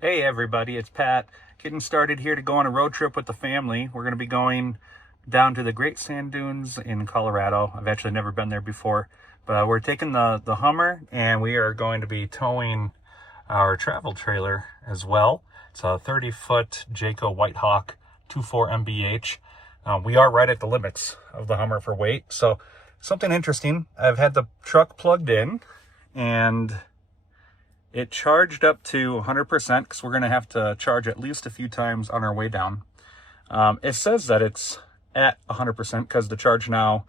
Hey everybody, it's Pat. Getting started here to go on a road trip with the family. We're going to be going down to the Great Sand Dunes in Colorado. I've actually never been there before, but we're taking the Hummer and we are going to be towing our travel trailer as well. It's a 30-foot Jayco Whitehawk 2.4 MBH. We are right at the limits of the Hummer for weight. So something interesting, I've had the truck plugged in and it charged up to 100% because we're going to have to charge at least a few times on our way down. It says that it's at 100% because the charge now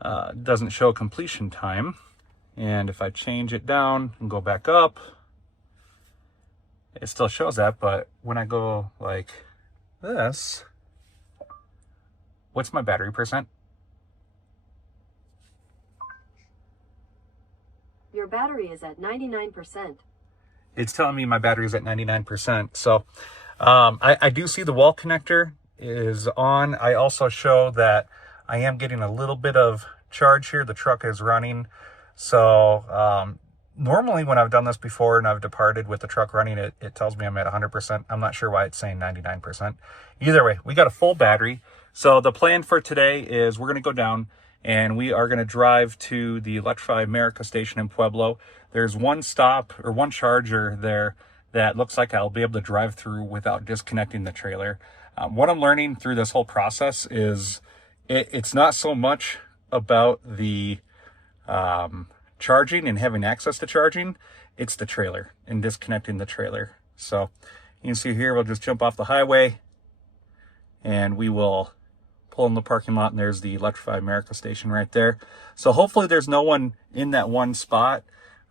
doesn't show completion time. And if I change it down and go back up, it still shows that. But when I go like this, what's my battery percent? Your battery is at 99%. It's telling me my battery is at 99%. So I do see the wall connector is on. I also show that I am getting a little bit of charge here. The truck is running. So normally when I've done this before and I've departed with the truck running, it tells me I'm at 100%. I'm not sure why it's saying 99%. Either way, we got a full battery. So the plan for today is we're going to go down and we are going to drive to the Electrify America station in Pueblo. There's one stop or one charger there that looks like I'll be able to drive through without disconnecting the trailer. What I'm learning through this whole process is it's not so much about the charging and having access to charging, it's the trailer and disconnecting the trailer. So you can see here, we'll just jump off the highway and we will pull in the parking lot, and there's the Electrify America station right there. So hopefully there's no one in that one spot.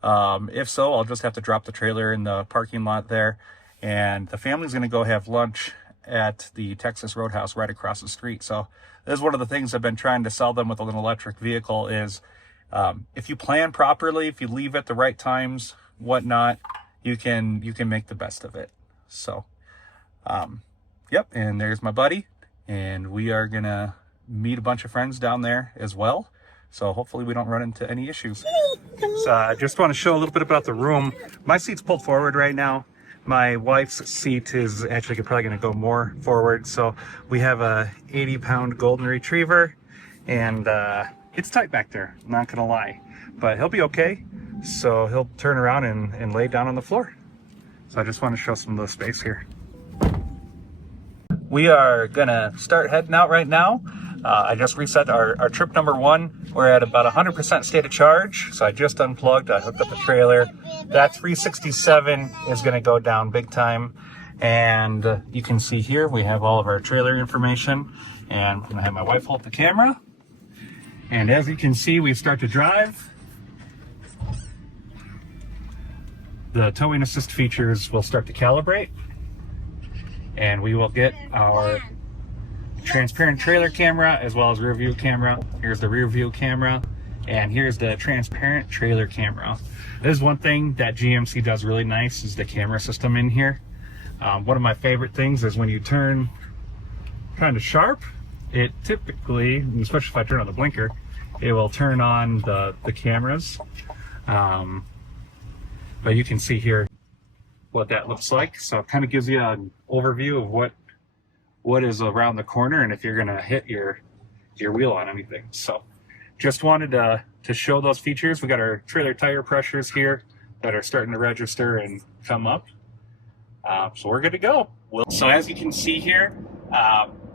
If so, I'll just have to drop the trailer in the parking lot there, and the family's going to go have lunch at the Texas Roadhouse right across the street. So this is one of the things I've been trying to sell them with an electric vehicle is if you plan properly, if you leave at the right times, whatnot, you can make the best of it. So yep, and there's my buddy. And we are going to meet a bunch of friends down there as well. So hopefully we don't run into any issues. So I just want to show a little bit about the room. My seat's pulled forward right now. My wife's seat is actually probably going to go more forward. So we have a 80-pound golden retriever. And it's tight back there, I'm not going to lie. But he'll be okay. So he'll turn around and lay down on the floor. So I just want to show some of the space here. We are gonna start heading out right now. I just reset our trip number one. We're at about 100% state of charge. So I just unplugged, I hooked up the trailer. That 367 is gonna go down big time. And you can see here, we have all of our trailer information. And I'm gonna have my wife hold the camera. And as you can see, we start to drive. The towing assist features will start to calibrate. And we will get our transparent trailer camera as well as rear view camera. Here's the rear view camera, and here's the transparent trailer camera. This is one thing that GMC does really nice is the camera system in here. One of my favorite things is when you turn kind of sharp, it typically, especially if I turn on the blinker, it will turn on the cameras. But you can see here what that looks like. So it kind of gives you an overview of what is around the corner and if you're gonna hit your wheel on anything. So just wanted to show those features. We got our trailer tire pressures here that are starting to register and come up. So we're good to go. So as you can see here,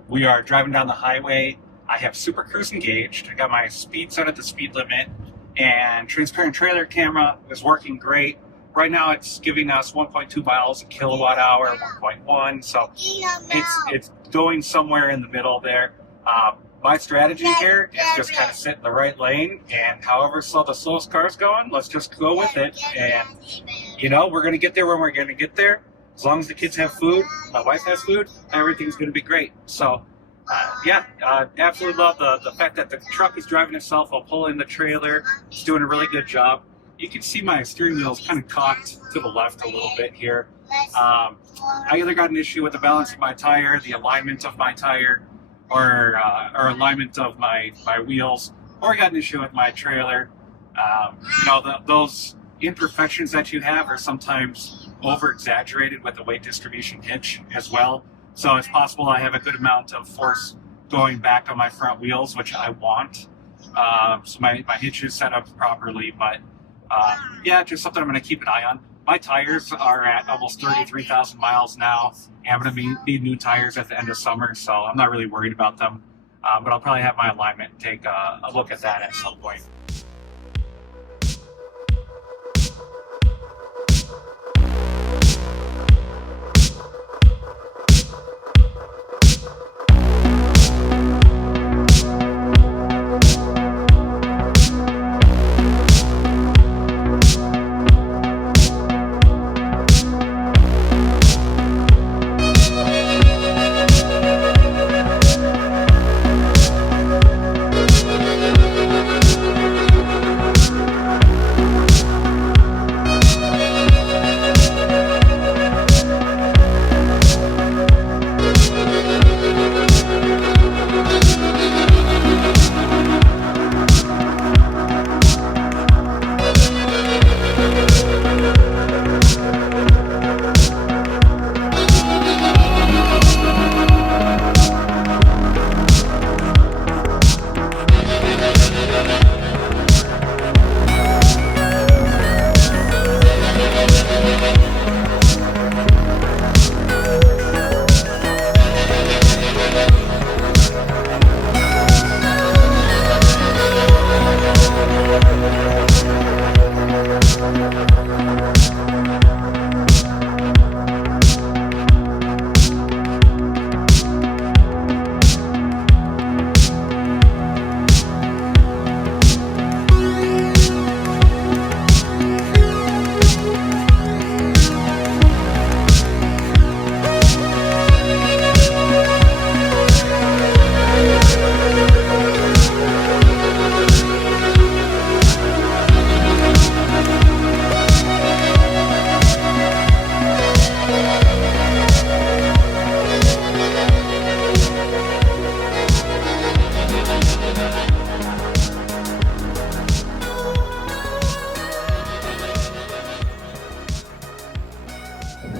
we are driving down the highway. I have Super Cruise engaged. I got my speed set at the speed limit, and transparent trailer camera is working great. Right now it's giving us 1.2 miles a kilowatt hour, 1.1, so it's going somewhere in the middle there. My strategy here is just kind of sit in the right lane, and however slow the slowest car's going, let's just go with it. And you know, we're gonna get there when we're gonna get there. As long as the kids have food, my wife has food, everything's gonna be great. So yeah, absolutely love the fact that the truck is driving itself. I'll pull in the trailer. It's doing a really good job. You can see my steering wheel is kind of cocked to the left a little bit here. I either got an issue with the balance of my tire, the alignment of my tire, or alignment of my wheels, or I got an issue with my trailer. You know, those imperfections that you have are sometimes over-exaggerated with the weight distribution hitch as well. So it's possible I have a good amount of force going back on my front wheels, which I want. So my hitch is set up properly, but yeah, just something I'm going to keep an eye on. My tires are at almost 33,000 miles now, and I'm going to need new tires at the end of summer, so I'm not really worried about them. But I'll probably have my alignment take a look at that at some point.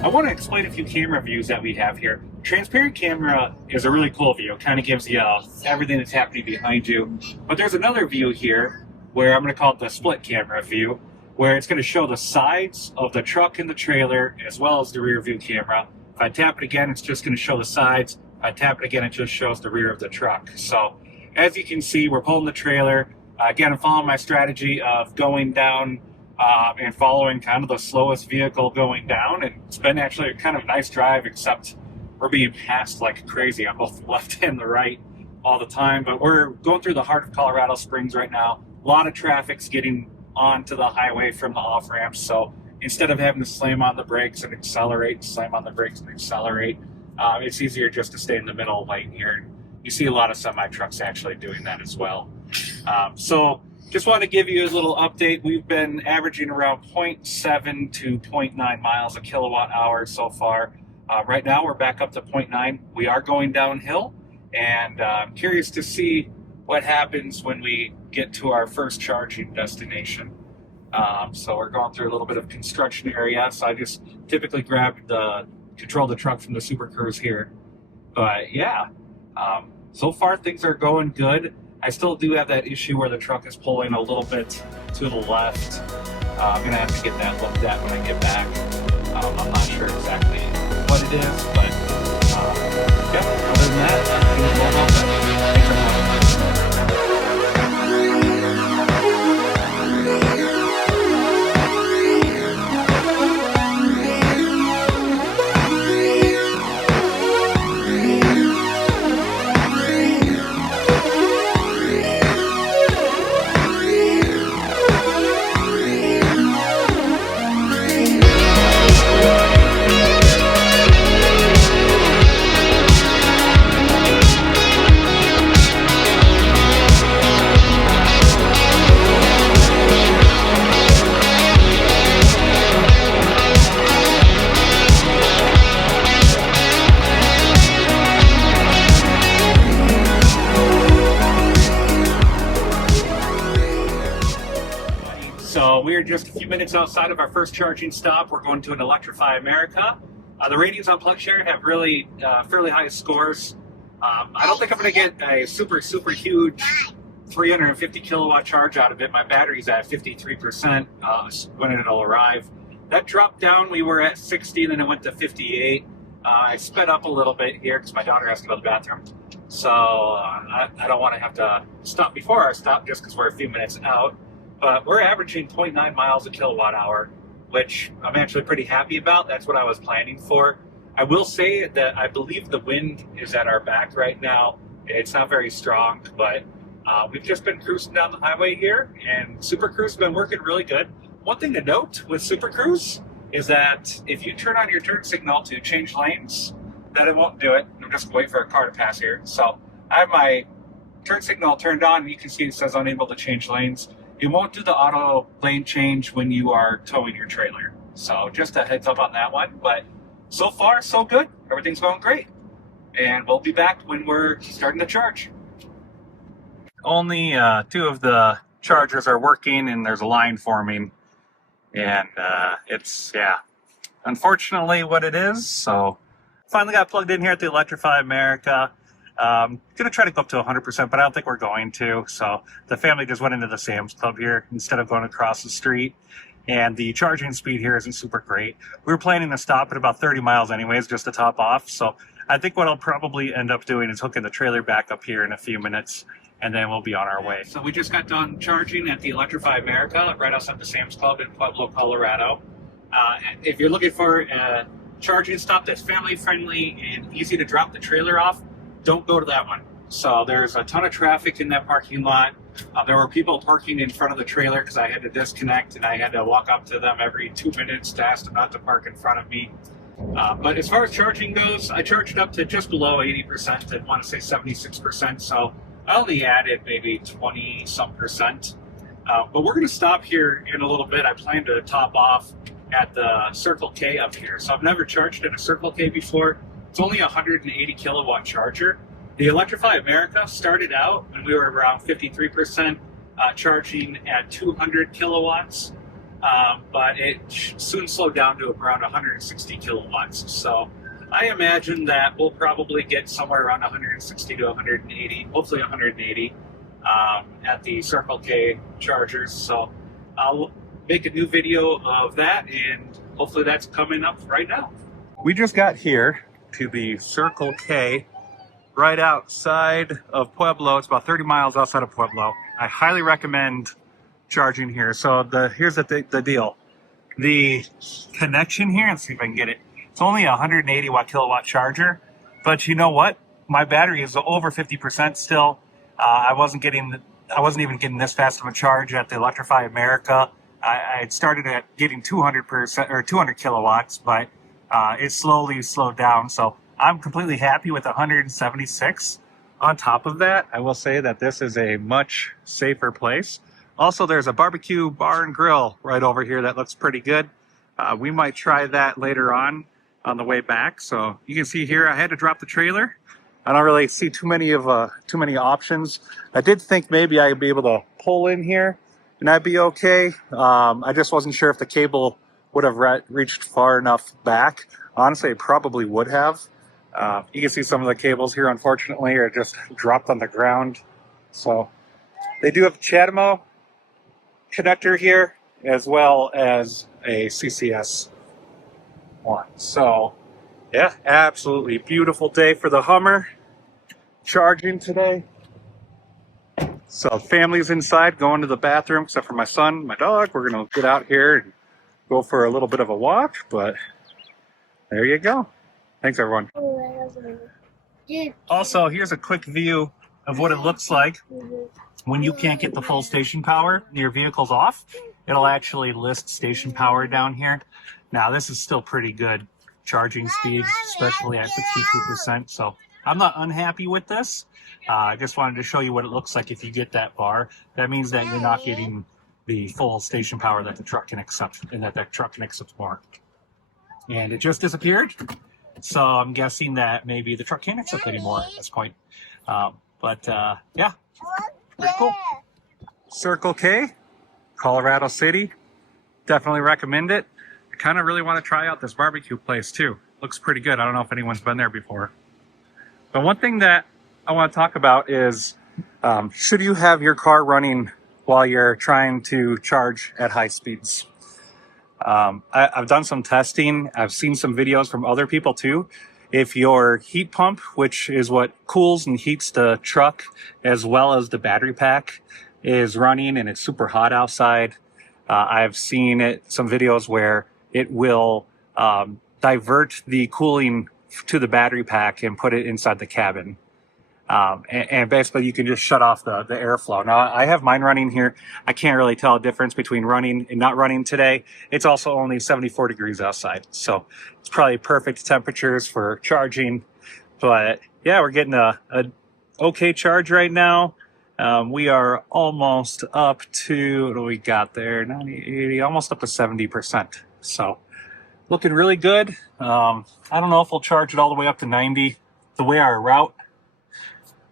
I want to explain a few camera views that we have here. Transparent camera is a really cool view. It kind of gives you everything that's happening behind you. But there's another view here where I'm going to call it the split camera view, where it's going to show the sides of the truck and the trailer as well as the rear view camera. If I tap it again, it's just going to show the sides. If I tap it again, it just shows the rear of the truck. So as you can see, we're pulling the trailer. Again, I'm following my strategy of going down and following kind of the slowest vehicle going down. And it's been actually a kind of nice drive, except we're being passed like crazy on both the left and the right all the time. But we're going through the heart of Colorado Springs right now. A lot of traffic's getting onto the highway from the off-ramps. So instead of having to slam on the brakes and accelerate, slam on the brakes and accelerate, it's easier just to stay in the middle lane here. You see a lot of semi-trucks actually doing that as well. So just wanted to give you a little update. We've been averaging around 0.7 to 0.9 miles a kilowatt hour so far. Right now we're back up to 0.9. We are going downhill, and I'm curious to see what happens when we get to our first charging destination. So we're going through a little bit of construction area, so I just typically grab control the truck from the Super Cruise here. But yeah, so far things are going good. I still do have that issue where the truck is pulling a little bit to the left. I'm going to have to get that looked at when I get back. I'm not sure exactly what it is, but yeah, other than that, things are going well. Thanks for having me. just a few minutes outside of our first charging stop. We're going to an Electrify America. The ratings on PlugShare have really fairly high scores. I don't think I'm going to get a super huge 350 kilowatt charge out of it. My battery's at 53% when it'll arrive. That dropped down. We were at 60, then it went to 58. I sped up a little bit here because my daughter has to go to the bathroom. So I don't want to have to stop before our stop just because we're a few minutes out. But we're averaging 0.9 miles a kilowatt hour, which I'm actually pretty happy about. That's what I was planning for. I will say that I believe the wind is at our back right now. It's not very strong, but we've just been cruising down the highway here, and Super Cruise has been working really good. One thing to note with Super Cruise is that if you turn on your turn signal to change lanes, that it won't do it. I'm just waiting for a car to pass here. So I have my turn signal turned on, and you can see it says unable to change lanes. It won't do the auto lane change when you are towing your trailer. So just a heads up on that one. But so far, so good. Everything's going great. And we'll be back when we're starting to charge. Only 2 of the chargers are working, and there's a line forming. And it's, yeah, unfortunately what it is. So finally got plugged in here at the Electrify America. Gonna try to go up to 100%, but I don't think we're going to. So the family just went into the Sam's Club here instead of going across the street. And the charging speed here isn't super great. We were planning to stop at about 30 miles anyways, just to top off. So I think what I'll probably end up doing is hooking the trailer back up here in a few minutes, and then we'll be on our way. So we just got done charging at the Electrify America right outside the Sam's Club in Pueblo, Colorado. If you're looking for a charging stop that's family friendly and easy to drop the trailer off, don't go to that one. So there's a ton of traffic in that parking lot. There were people parking in front of the trailer because I had to disconnect, and I had to walk up to them every 2 minutes to ask them not to park in front of me. But as far as charging goes, I charged up to just below 80%. I want to say 76%. So I only added maybe 20-some%. But we're going to stop here in a little bit. I plan to top off at the Circle K up here. So I've never charged at a Circle K before. It's only a 180 kilowatt charger. The Electrify America started out when we were around 53% charging at 200 kilowatts, but it soon slowed down to around 160 kilowatts. So I imagine that we'll probably get somewhere around 160 to 180, hopefully 180 at the Circle K chargers. So I'll make a new video of that, and hopefully that's coming up right now. We just got here to the Circle K right outside of Pueblo. It's about 30 miles outside of Pueblo. I highly recommend charging here. So here's the deal. The connection here, let's see if I can get it. It's only a 180 kilowatt charger, but you know what? My battery is over 50% still. I wasn't even getting this fast of a charge at the Electrify America. I had started at getting 200% or 200 kilowatts, but it slowly slowed down. So I'm completely happy with 176. On top of that, I will say that this is a much safer place. Also, there's a barbecue bar and grill right over here that looks pretty good. We might try that later on the way back. So you can see here, I had to drop the trailer. I don't really see too many options. I did think maybe I'd be able to pull in here and I'd be okay. I just wasn't sure if the cable would have reached far enough back. Honestly, it probably would have. You can see some of the cables here, unfortunately, are just dropped on the ground. So they do have a CHAdeMO connector here, as well as a CCS one. So yeah, absolutely beautiful day for the Hummer. Charging today. So family's inside going to the bathroom, except for my son, my dog. We're gonna get out here and go for a little bit of a walk, but there you go. Thanks, everyone. Also, here's a quick view of what it looks like when you can't get the full station power and your vehicle's off. It'll actually list station power down here. Now, this is still pretty good charging speeds, especially at 62%. So I'm not unhappy with this. I just wanted to show you what it looks like if you get that bar. That means that you're not getting the full station power that the truck can accept, and that truck can accept more. And it just disappeared. So I'm guessing that maybe the truck can't accept anymore at this point. Yeah, pretty cool. Circle K, Colorado City. definitely recommend it. I kind of really want to try out this barbecue place too. Looks pretty good. I don't know if anyone's been there before. But one thing that I want to talk about is, should you have your car running while you're trying to charge at high speeds? I've done some testing. I've seen some videos from other people too. If your heat pump, which is what cools and heats the truck, as well as the battery pack, is running and it's super hot outside, I've seen some videos where it will divert the cooling to the battery pack and put it inside the cabin. And basically you can just shut off the airflow. Now I have mine running here. I can't really tell a difference between running and not running today. It's also only 74 degrees outside. So it's probably perfect temperatures for charging. But yeah, we're getting a okay charge right now. We are almost up to, what do we got there? 90, 80, almost up to 70%. So looking really good. I don't know if we'll charge it all the way up to 90. The way our route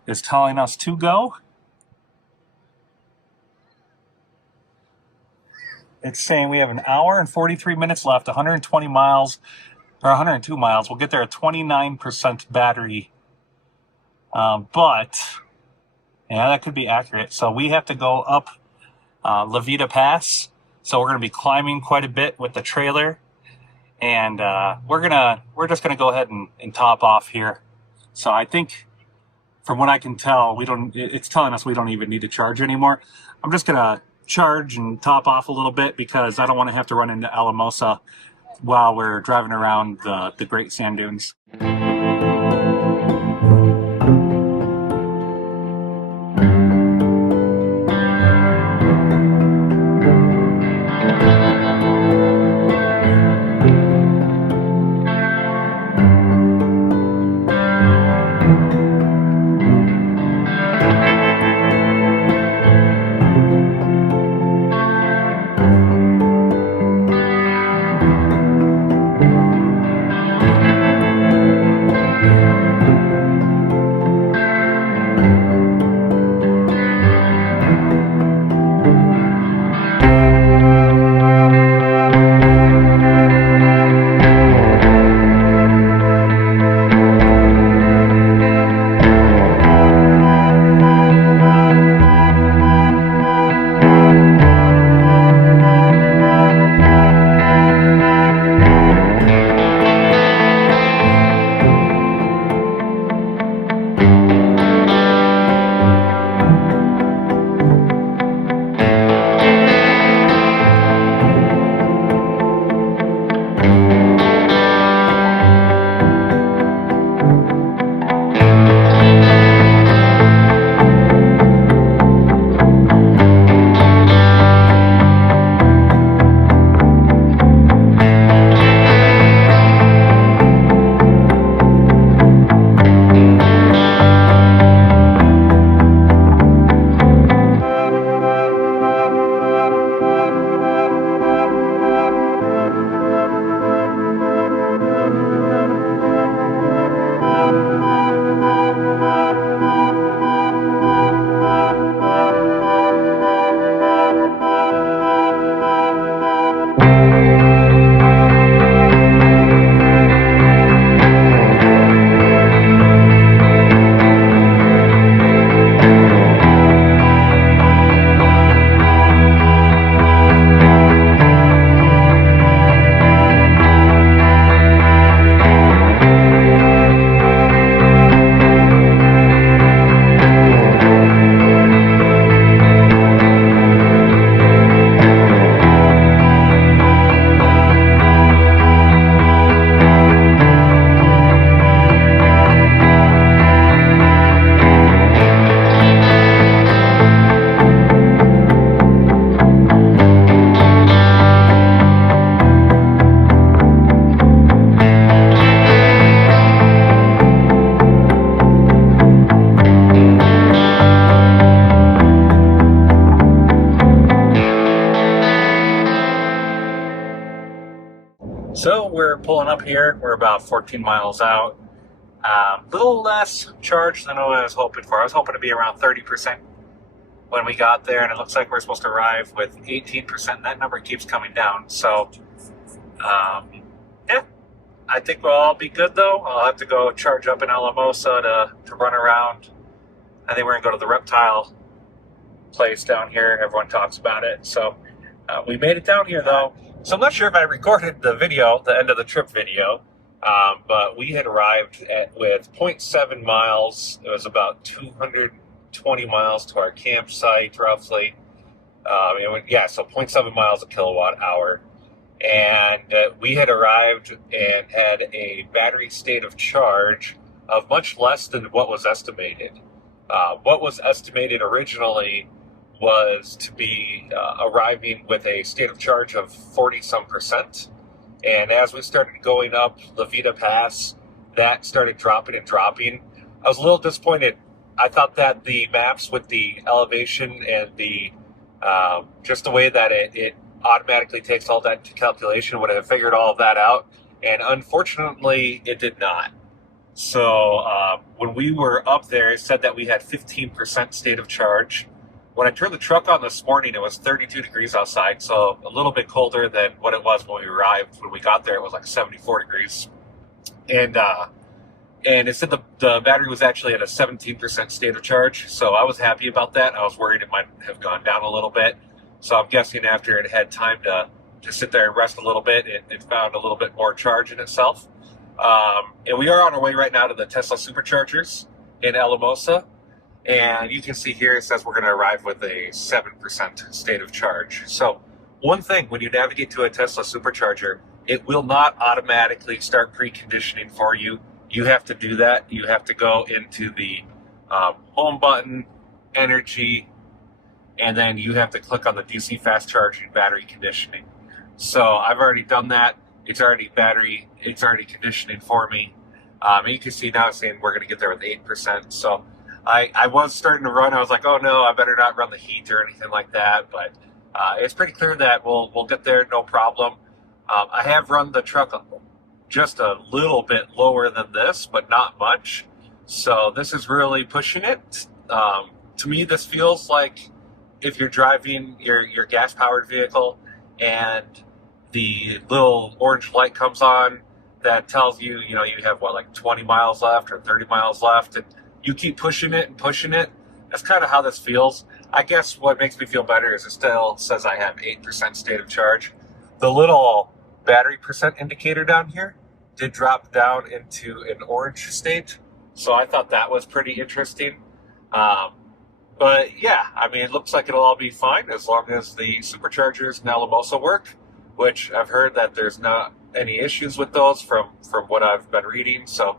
is telling us to go, it's saying we have an hour and 43 minutes left, 120 miles, or 102 miles. We'll get there at 29% battery. But, yeah, that could be accurate. So we have to go up La Vida Pass. So we're going to be climbing quite a bit with the trailer. And we're just gonna go ahead and top off here. So I think, from what I can tell, it's telling us we don't even need to charge anymore. I'm just gonna charge and top off a little bit because I don't want to have to run into Alamosa while we're driving around the Great Sand Dunes. So we're pulling up here. We're about 14 miles out. A little less charge than I was hoping for. I was hoping to be around 30%. when we got there, and it looks like we're supposed to arrive with 18%. That number keeps coming down. So, yeah, I think we'll all be good though. I'll have to go charge up in Alamosa to run around. I think we're gonna go to the reptile place down here. Everyone talks about it. So we made it down here though. So I'm not sure if I recorded the video, the end of the trip video, but we had arrived with 0.7 miles. It was about 220 miles to our campsite, roughly. So 0.7 miles a kilowatt hour. And we had arrived and had a battery state of charge of much less than what was estimated. What was estimated originally was to be arriving with a state of charge of 40-some%. And as we started going up La Vida Pass, that started dropping and dropping. I was a little disappointed. I thought that the maps with the elevation and the just the way that it automatically takes all that into calculation would have figured all of that out. And unfortunately, it did not. So when we were up there, it said that we had 15% state of charge. When I turned the truck on this morning, it was 32 degrees outside, so a little bit colder than what it was when we arrived. When we got there, it was like 74 degrees. And it said the battery was actually at a 17% state of charge, so I was happy about that. I was worried it might have gone down a little bit. So I'm guessing after it had time to sit there and rest a little bit, it found a little bit more charge in itself. And we are on our way right now to the Tesla superchargers in Alamosa. And you can see here it says we're going to arrive with a 7% state of charge. So one thing, when you navigate to a Tesla supercharger, it will not automatically start preconditioning for you. You have to do that. You have to go into the home button, energy, and then you have to click on the DC fast charging battery conditioning. So I've already done that. It's already conditioning for me. And you can see now it's saying we're going to get there with 8%. So I was starting to run. I was like, oh no, I better not run the heat or anything like that. But it's pretty clear that we'll get there, no problem. I have run the truck just a little bit lower than this, but not much. So this is really pushing it. To me, this feels like if you're driving your gas-powered vehicle and the little orange light comes on that tells you, you have like 20 miles left or 30 miles left, and you keep pushing it and pushing it. That's kind of how this feels. I guess what makes me feel better is it still says I have 8% state of charge. The little battery percent indicator down here did drop down into an orange state, so I thought that was pretty interesting. But yeah, I mean, it looks like it'll all be fine as long as the superchargers in Alamosa work, which I've heard that there's not any issues with those from what I've been reading. So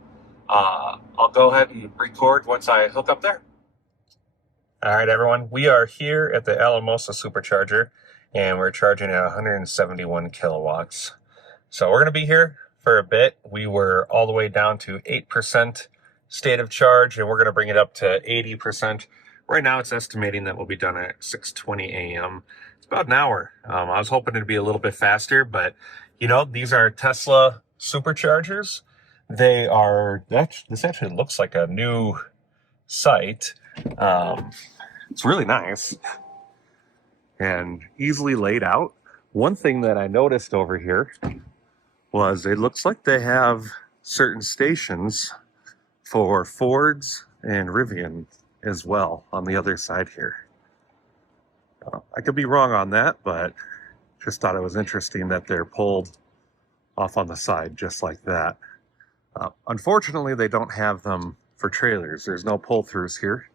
I'll go ahead and record once I hook up there. All right, everyone, we are here at the Alamosa supercharger, and we're charging at 171 kilowatts. So we're going to be here for a bit. We were all the way down to 8% state of charge, and we're going to bring it up to 80%. Right now, it's estimating that we'll be done at 6:20 a.m. It's about an hour. I was hoping it'd be a little bit faster, but these are Tesla superchargers. This actually looks like a new site. It's really nice and easily laid out. One thing that I noticed over here was it looks like they have certain stations for Fords and Rivian as well on the other side here. I could be wrong on that, but just thought it was interesting that they're pulled off on the side just like that. Unfortunately, they don't have them for trailers. There's no pull-throughs here,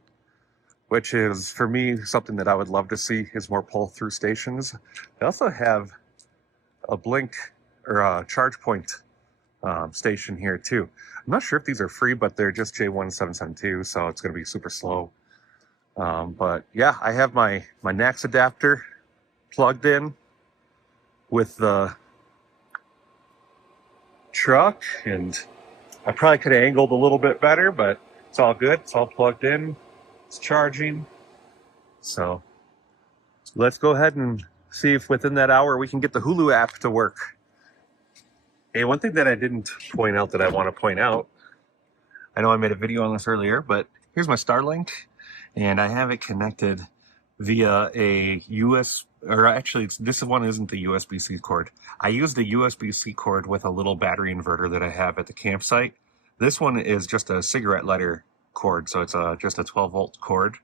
which is, for me, something that I would love to see is more pull-through stations. They also have a blink or a charge point station here too. I'm not sure if these are free, but they're just J1772, so it's going to be super slow. But yeah, I have my NAX adapter plugged in with the truck, and I probably could have angled a little bit better, but it's all good. It's all plugged in. It's charging. So let's go ahead and see if within that hour we can get the Hulu app to work. Hey, one thing that I didn't point out that I want to point out, I know I made a video on this earlier, but here's my Starlink, and I have it connected via a US, or actually this one isn't the USB-C cord. I used a USB-C cord with a little battery inverter that I have at the campsite. This one is just a cigarette lighter cord, so it's just a 12-volt cord.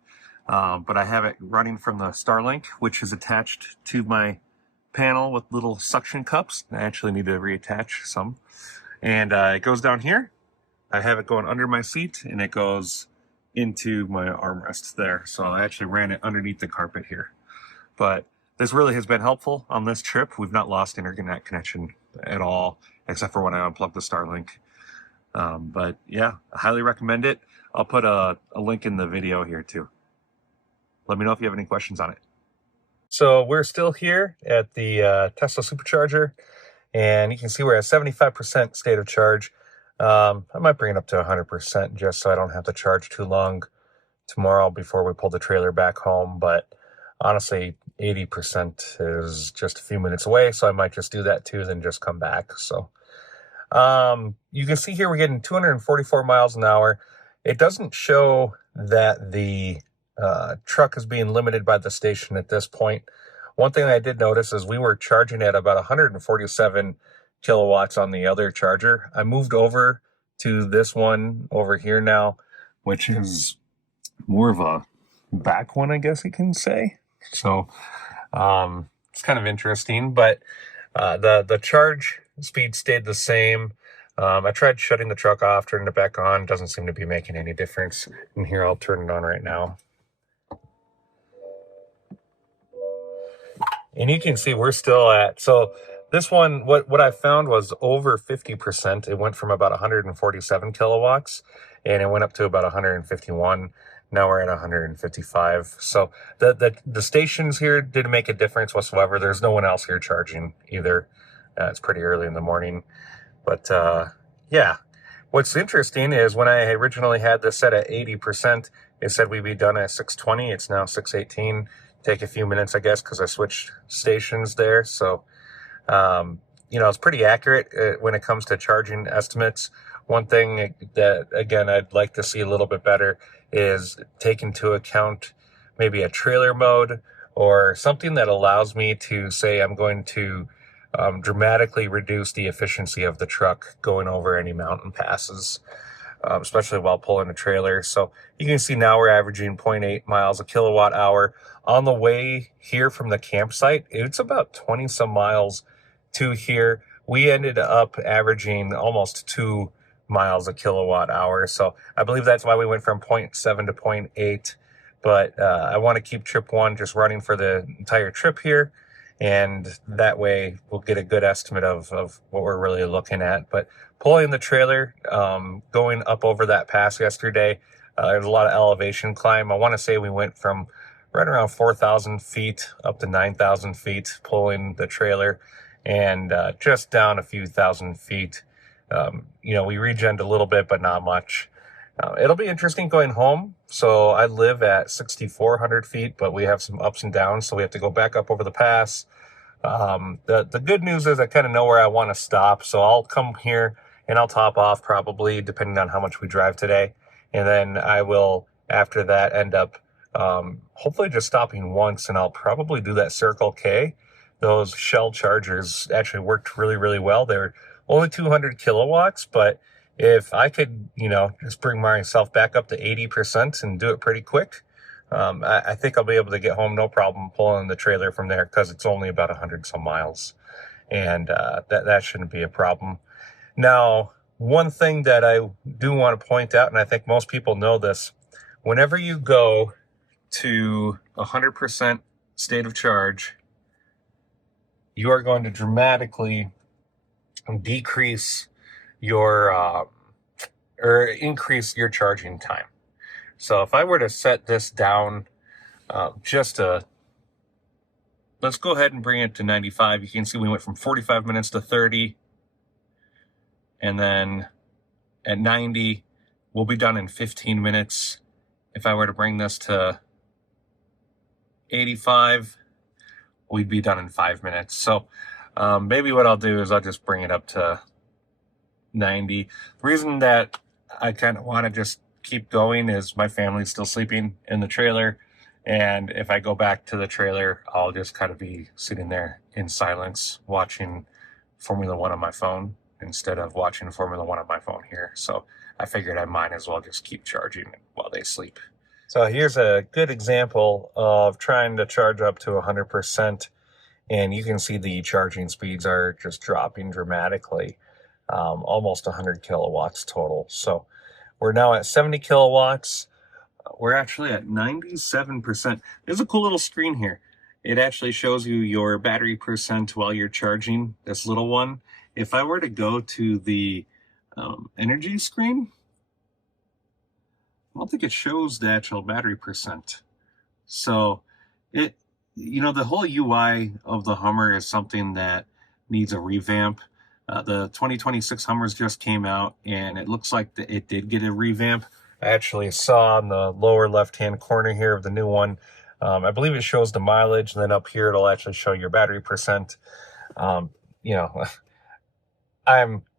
But I have it running from the Starlink, which is attached to my panel with little suction cups. I actually need to reattach some. And it goes down here. I have it going under my seat, and it goes into my armrests there. So I actually ran it underneath the carpet here. But this really has been helpful on this trip. We've not lost internet connection at all, except for when I unplugged the Starlink. But yeah, I highly recommend it. I'll put a link in the video here too. Let me know if you have any questions on it. So we're still here at the Tesla Supercharger, and you can see we're at 75% state of charge. I might bring it up to 100% just so I don't have to charge too long tomorrow before we pull the trailer back home. But honestly, 80% is just a few minutes away, so I might just do that too, then just come back. So you can see here we're getting 244 miles an hour. It doesn't show that the truck is being limited by the station at this point. One thing I did notice is we were charging at about 147 kilowatts on the other charger. I moved over to this one over here now, which is more of a back one, I guess you can say. So it's kind of interesting, but the charge speed stayed the same. I tried shutting the truck off, turning it back on. Doesn't seem to be making any difference. And here, I'll turn it on right now. And you can see we're still at, so this one, what I found was over 50%. It went from about 147 kilowatts, and it went up to about 151. Now we're at 155. So the stations here didn't make a difference whatsoever. There's no one else here charging either. It's pretty early in the morning. But yeah, what's interesting is when I originally had this set at 80%, it said we'd be done at 6:20. It's now 6:18. Take a few minutes, I guess, because I switched stations there. So, it's pretty accurate when it comes to charging estimates. One thing that, again, I'd like to see a little bit better is take into account maybe a trailer mode or something that allows me to say I'm going to dramatically reduce the efficiency of the truck going over any mountain passes, especially while pulling a trailer. So you can see now we're averaging 0.8 miles a kilowatt hour. On the way here from the campsite, it's about 20 some miles to here. We ended up averaging almost 2 miles a kilowatt hour. So I believe that's why we went from 0.7 to 0.8. But I want to keep trip one just running for the entire trip here. And that way we'll get a good estimate of what we're really looking at. But pulling the trailer, going up over that pass yesterday, there's a lot of elevation climb. I want to say we went from right around 4,000 feet up to 9,000 feet pulling the trailer, and just down a few thousand feet. We regened a little bit, but not much. It'll be interesting going home. So I live at 6,400 feet, but we have some ups and downs, so we have to go back up over the pass. The good news is I kind of know where I want to stop, so I'll come here and I'll top off probably, depending on how much we drive today. And then I will, after that, end up hopefully just stopping once, and I'll probably do that Circle K. Those Shell chargers actually worked really, really well. They're only 200 kilowatts, but if I could, just bring myself back up to 80% and do it pretty quick, I think I'll be able to get home no problem pulling the trailer from there, because it's only about 100 some miles, and that shouldn't be a problem. Now, one thing that I do want to point out, and I think most people know this, whenever you go to 100% state of charge, you are going to dramatically decrease your or increase your charging time. So if I were to set this down let's go ahead and bring it to 95. You can see we went from 45 minutes to 30, and then at 90 we'll be done in 15 minutes. If I were to bring this to 85, we'd be done in 5 minutes. So maybe what I'll do is I'll just bring it up to 90. The reason that I kind of want to just keep going is my family's still sleeping in the trailer, And if I go back to the trailer, I'll just kind of be sitting there in silence watching Formula One on my phone instead of watching Formula One on my phone here. So I figured I might as well just keep charging while they sleep. So here's a good example of trying to charge up to 100%. And you can see the charging speeds are just dropping dramatically, almost 100 kilowatts total. So we're now at 70 kilowatts. We're actually at 97%. There's a cool little screen here. It actually shows you your battery percent while you're charging, this little one. If I were to go to the energy screen, I don't think it shows the actual battery percent. So it, the whole UI of the Hummer is something that needs a revamp. The 2026 Hummers just came out, and it looks like it did get a revamp. I actually saw in the lower left-hand corner here of the new one, I believe it shows the mileage, and then up here it'll actually show your battery percent. I'm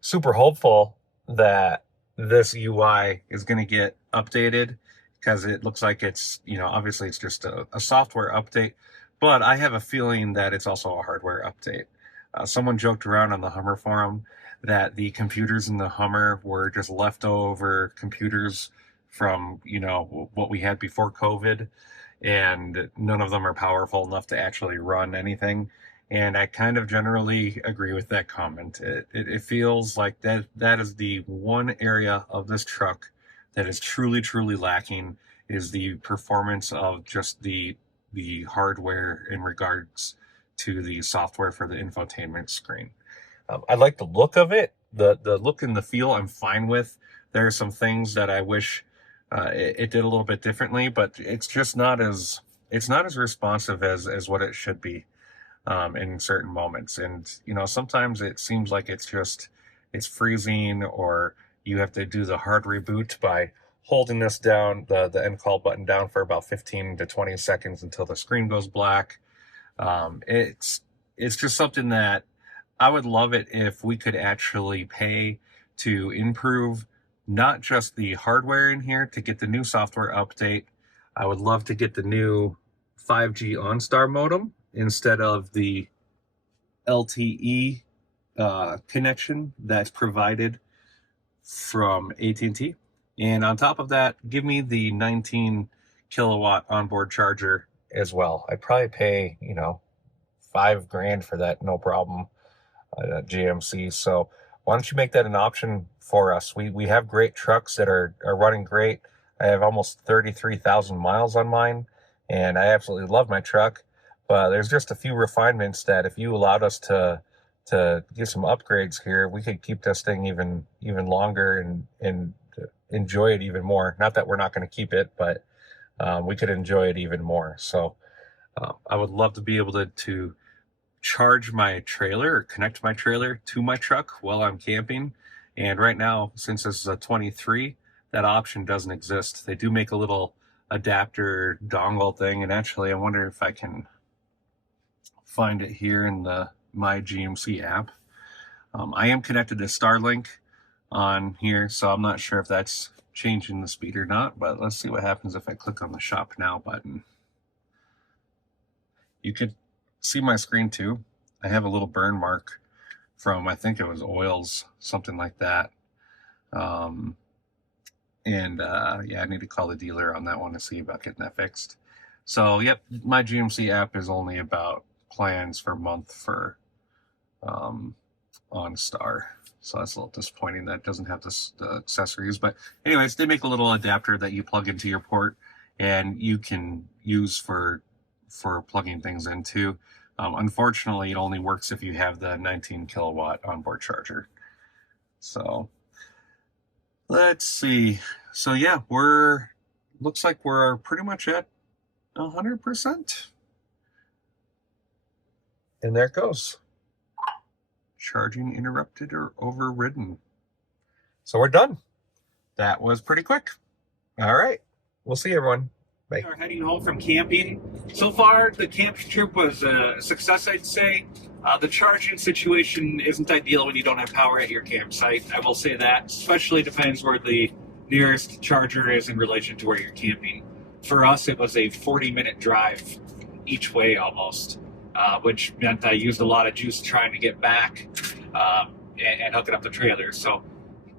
super hopeful that this UI is going to get updated, because it looks like it's, obviously it's just a software update, but I have a feeling that it's also a hardware update. Someone joked around on the Hummer forum that the computers in the Hummer were just leftover computers from, what we had before COVID, and none of them are powerful enough to actually run anything. And I kind of generally agree with that comment. It feels like that is the one area of this truck that is truly, truly lacking, is the performance of just the hardware in regards to the software for the infotainment screen. I like the look of it. The look and the feel I'm fine with. There are some things that I wish it did a little bit differently, but it's just not as responsive as what it should be in certain moments. And sometimes it seems like it's freezing, or you have to do the hard reboot by holding this down, the end call button down for about 15 to 20 seconds until the screen goes black. It's just something that I would love it if we could actually pay to improve not just the hardware in here to get the new software update. I would love to get the new 5G OnStar modem instead of the LTE connection that's provided from AT&T. And on top of that, give me the 19 kilowatt onboard charger as well. I'd probably pay, $5,000 for that, no problem, at GMC. So why don't you make that an option for us? We have great trucks that are running great. I have almost 33,000 miles on mine, and I absolutely love my truck. But there's just a few refinements that if you allowed us to get some upgrades here, we could keep this thing even longer and enjoy it even more. Not that we're not going to keep it, but we could enjoy it even more. So I would love to be able to charge my trailer or connect my trailer to my truck while I'm camping. And right now, since this is a 23, that option doesn't exist. They do make a little adapter dongle thing, and actually I wonder if I can find it here in the My GMC app. I am connected to Starlink on here, so I'm not sure if that's changing the speed or not, but let's see what happens if I click on the Shop Now button. You could see my screen too. I have a little burn mark from, I think it was oils, something like that. Yeah, I need to call the dealer on that one to see about getting that fixed. So, yep, my GMC app is only about plans for a month for OnStar. So that's a little disappointing that it doesn't have the accessories. But anyways, they make a little adapter that you plug into your port and you can use for plugging things into. Unfortunately, it only works if you have the 19 kilowatt onboard charger. So let's see. So yeah, looks like we're pretty much at 100%. And there it goes. Charging interrupted or overridden. So we're done. That was pretty quick. All right. We'll see everyone. Bye. We're heading home from camping. So far, the camp trip was a success, I'd say. The charging situation isn't ideal when you don't have power at your campsite. I will say that. Especially depends where the nearest charger is in relation to where you're camping. For us, it was a 40-minute drive each way almost, which meant I used a lot of juice trying to get back and hooking up the trailer. So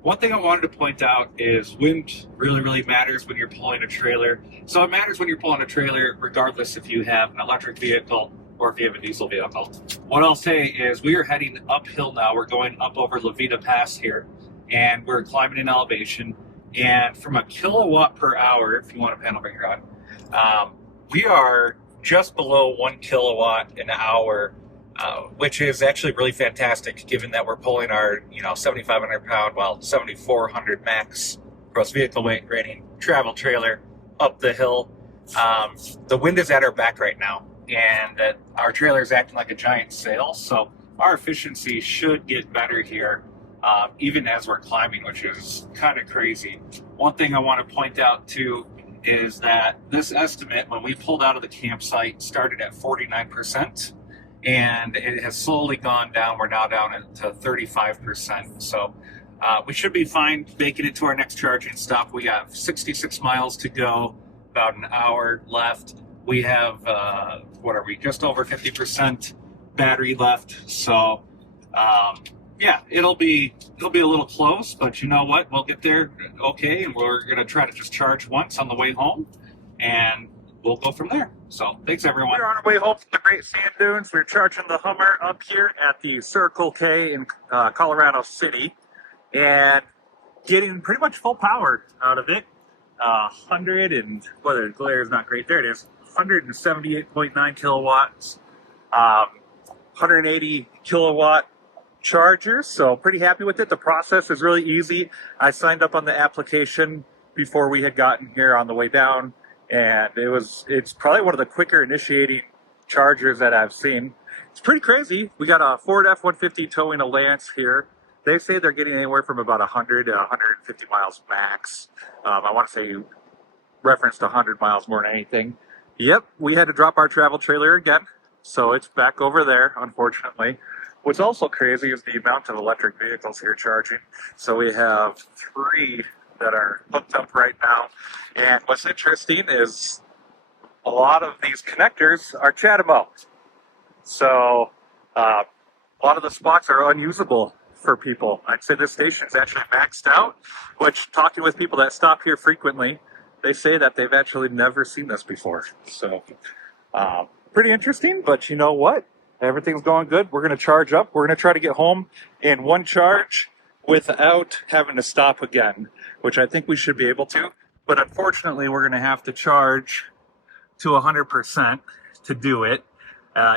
one thing I wanted to point out is wind really matters when you're pulling a trailer. So it matters when you're pulling a trailer regardless if you have an electric vehicle or if you have a diesel vehicle. What I'll say is we are heading uphill now. We're going up over La Vida Pass here, and we're climbing in elevation. And from a kilowatt per hour, if you want a panel bring your on, we are just below 1 kilowatt an hour, which is actually really fantastic given that we're pulling our 7,500 pound, 7,400 max gross vehicle weight rating travel trailer up the hill. The wind is at our back right now, and our trailer is acting like a giant sail, so our efficiency should get better here. Even as we're climbing, which is kind of crazy. One thing I want to point out too is that this estimate, when we pulled out of the campsite, started at 49%, and it has slowly gone down. We're now down to 35%. So we should be fine making it to our next charging stop. We have 66 miles to go, about an hour left. We have, just over 50% battery left. So, yeah, it'll be a little close, but you know what? We'll get there okay, and we're gonna try to just charge once on the way home, and we'll go from there. So thanks everyone. We're on our way home from the Great Sand Dunes. We're charging the Hummer up here at the Circle K in Colorado City, and getting pretty much full power out of it. 100 and whether the glare is not great, there it is. 178.9 kilowatts, 180 kilowatt charger, so pretty happy with it. The process is really easy. I signed up on the application before we had gotten here on the way down, and it's probably one of the quicker initiating chargers that I've seen. It's pretty crazy. We got a Ford F-150 towing a Lance here. They say they're getting anywhere from about 100 to 150 miles max. I want to say you referenced 100 miles more than anything. Yep, we had to drop our travel trailer again, so it's back over there, unfortunately. What's also crazy is the amount of electric vehicles here charging. So we have 3 that are hooked up right now. And what's interesting is a lot of these connectors are CHAdeMO. So a lot of the spots are unusable for people. I'd say this station is actually maxed out, which, talking with people that stop here frequently, they say that they've actually never seen this before. So pretty interesting, but you know what? Everything's going good. We're going to charge up. We're going to try to get home in one charge without having to stop again, which I think we should be able to. But unfortunately, we're going to have to charge to 100% to do it.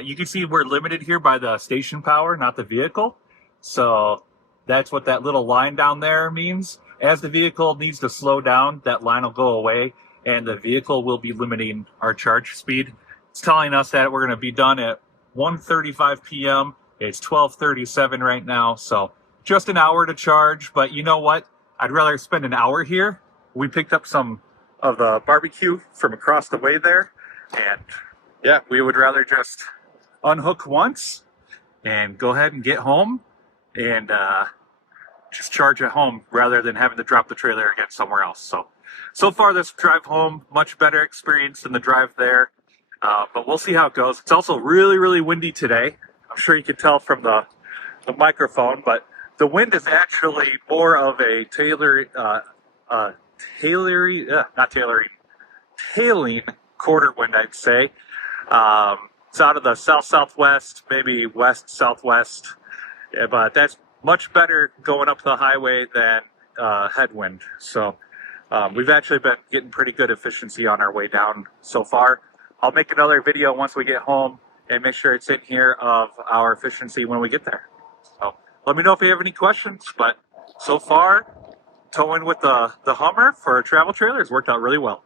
You can see we're limited here by the station power, not the vehicle. So that's what that little line down there means. As the vehicle needs to slow down, that line will go away, and the vehicle will be limiting our charge speed. It's telling us that we're going to be done at 1:35 p.m. It's 12:37 right now, so just an hour to charge. But you know what? I'd rather spend an hour here. We picked up some of the barbecue from across the way there, and yeah, we would rather just unhook once and go ahead and get home and just charge at home rather than having to drop the trailer again somewhere else. So far this drive home, much better experience than the drive there. But we'll see how it goes. It's also really windy today. I'm sure you can tell from the microphone, but the wind is actually more of a tailing quarter wind, I'd say. It's out of the south-southwest, maybe west-southwest, but that's much better going up the highway than headwind. So we've actually been getting pretty good efficiency on our way down so far. I'll make another video once we get home and make sure it's in here of our efficiency when we get there. So let me know if you have any questions, but so far, towing with the Hummer for a travel trailer has worked out really well.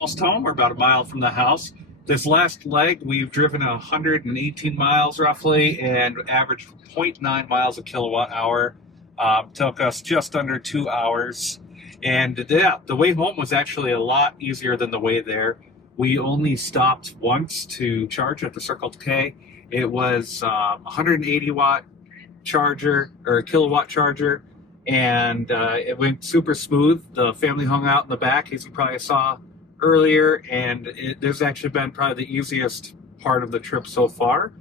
Almost home. We're about a mile from the house. This last leg, we've driven 118 miles roughly and averaged 0.9 miles a kilowatt hour. Took us just under 2 hours. And yeah, the way home was actually a lot easier than the way there. We only stopped once to charge at the Circle K. It was 180 watt charger or kilowatt charger, and it went super smooth. The family hung out in the back, as you probably saw earlier, and this has actually been probably the easiest part of the trip so far.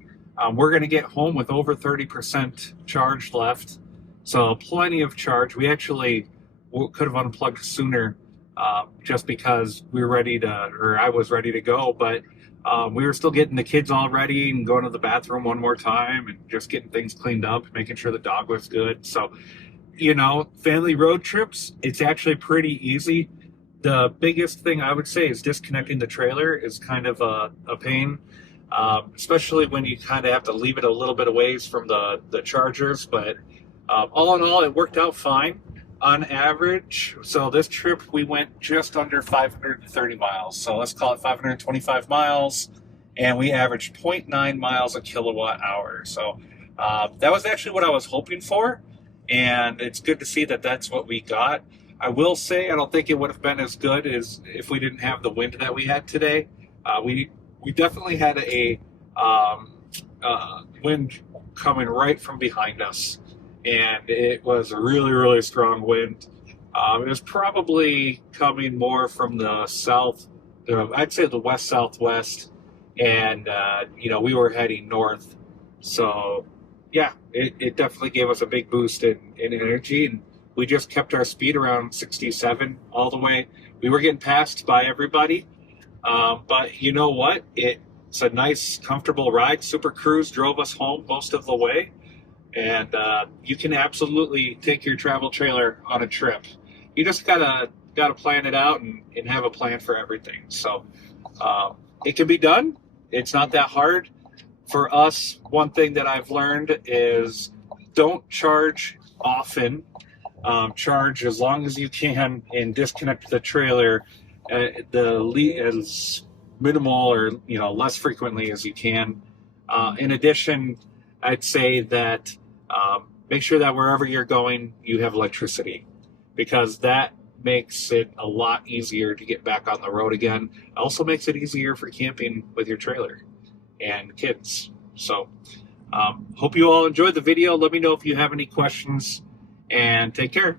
We're going to get home with over 30% charge left, so plenty of charge. We actually could have unplugged sooner, just because we were ready to, or I was ready to go, but we were still getting the kids all ready and going to the bathroom one more time and just getting things cleaned up, making sure the dog was good. So, you know, family road trips, it's actually pretty easy. The biggest thing I would say is disconnecting the trailer is kind of a pain, especially when you kind of have to leave it a little bit away from the chargers. But all in all, it worked out fine on average. So this trip, we went just under 530 miles. So let's call it 525 miles. And we averaged 0.9 miles a kilowatt hour. So that was actually what I was hoping for. And it's good to see that that's what we got. I will say, I don't think it would have been as good as if we didn't have the wind that we had today. We definitely had a wind coming right from behind us, and it was a really, really strong wind. It was probably coming more from the south, I'd say the west-southwest, and you know, we were heading north. So yeah, it definitely gave us a big boost in energy, and we just kept our speed around 67 all the way. We were getting passed by everybody, but you know what? It's a nice, comfortable ride. Super Cruise drove us home most of the way, and you can absolutely take your travel trailer on a trip. You just gotta plan it out and have a plan for everything. So it can be done. It's not that hard. For us, one thing that I've learned is don't charge often. Charge as long as you can and disconnect the trailer as minimal or less frequently as you can. In addition, I'd say that make sure that wherever you're going, you have electricity, because that makes it a lot easier to get back on the road again. It also makes it easier for camping with your trailer and kids. So hope you all enjoyed the video. Let me know if you have any questions, and take care.